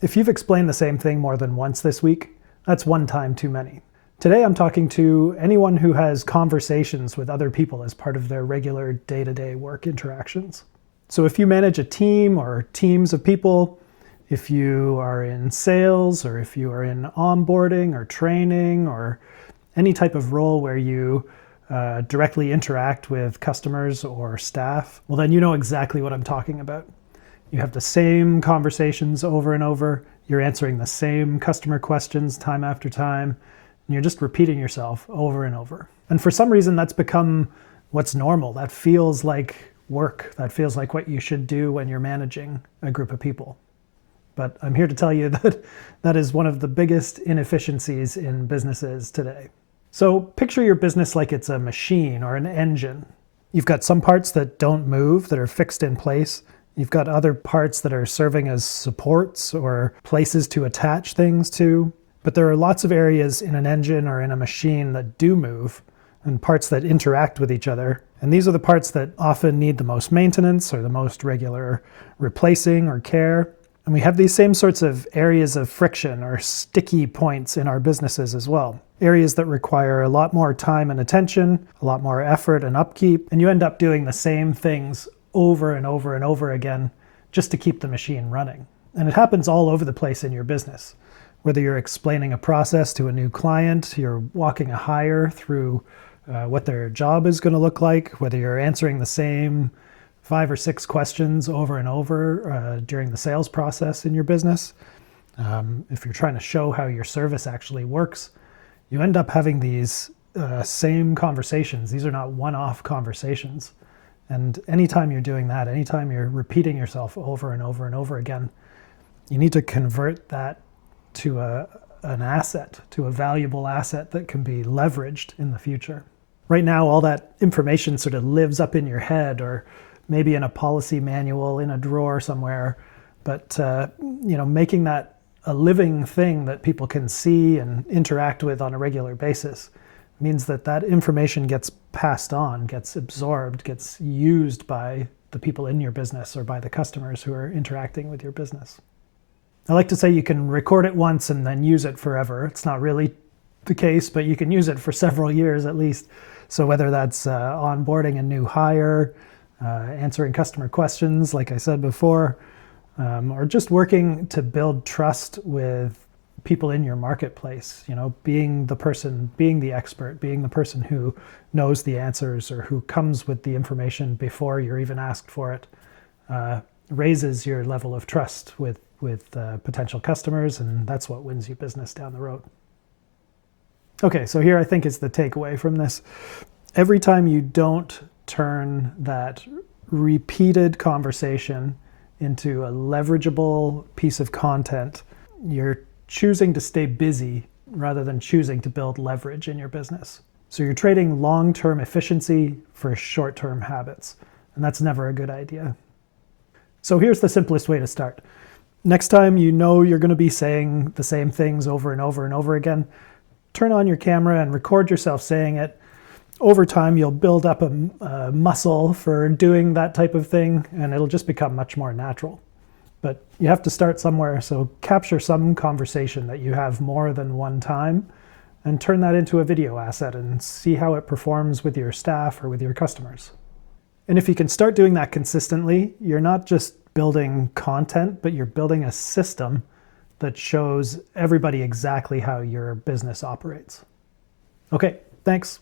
If you've explained the same thing more than once this week, that's one time too many. Today I'm talking to anyone who has conversations with other people as part of their regular day-to-day work interactions. So if you manage a team or teams of people, if you are in sales, or if you are in onboarding or training, or any type of role where you directly interact with customers or staff, well then you know exactly what I'm talking about. You have the same conversations over and over, you're answering the same customer questions time after time, and you're just repeating yourself over and over. And for some reason that's become what's normal. That feels like work. That feels like what you should do when you're managing a group of people. But I'm here to tell you that that is one of the biggest inefficiencies in businesses today. So picture your business like it's a machine or an engine. You've got some parts that don't move, that are fixed in place. You've got other parts that are serving as supports or places to attach things to. But there are lots of areas in an engine or in a machine that do move, and parts that interact with each other. And these are the parts that often need the most maintenance or the most regular replacing or care. And we have these same sorts of areas of friction or sticky points in our businesses as well. Areas that require a lot more time and attention, a lot more effort and upkeep, and you end up doing the same things over and over and over again just to keep the machine running. And it happens all over the place in your business. Whether you're explaining a process to a new client, you're walking a hire through what their job is going to look like, whether you're answering the same 5 or 6 questions over and over during the sales process in your business. If you're trying to show how your service actually works, you end up having these same conversations. These are not one-off conversations. And anytime you're doing that, anytime you're repeating yourself over and over and over again, you need to convert that to an asset, to a valuable asset that can be leveraged in the future. Right now, all that information sort of lives up in your head, or maybe in a policy manual in a drawer somewhere. But making that a living thing that people can see and interact with on a regular basis means that that information gets passed on, gets absorbed, gets used by the people in your business or by the customers who are interacting with your business. I like to say you can record it once and then use it forever. It's not really the case, but you can use it for several years at least. So whether that's onboarding a new hire, answering customer questions, like I said before, or just working to build trust with people in your marketplace, being the person, being the expert, being the person who knows the answers or who comes with the information before you're even asked for it, raises your level of trust with potential customers, and that's what wins you business down the road. Okay, so here I think is the takeaway from this. Every time you don't turn that repeated conversation into a leverageable piece of content, you're choosing to stay busy rather than choosing to build leverage in your business. So you're trading long-term efficiency for short-term habits, and that's never a good idea. So here's the simplest way to start. Next time you know you're going to be saying the same things over and over and over again, turn on your camera and record yourself saying it. Over time, you'll build up a muscle for doing that type of thing, and it'll just become much more natural. But you have to start somewhere, so capture some conversation that you have more than one time and turn that into a video asset and see how it performs with your staff or with your customers. And if you can start doing that consistently, you're not just building content, but you're building a system that shows everybody exactly how your business operates. Okay, thanks.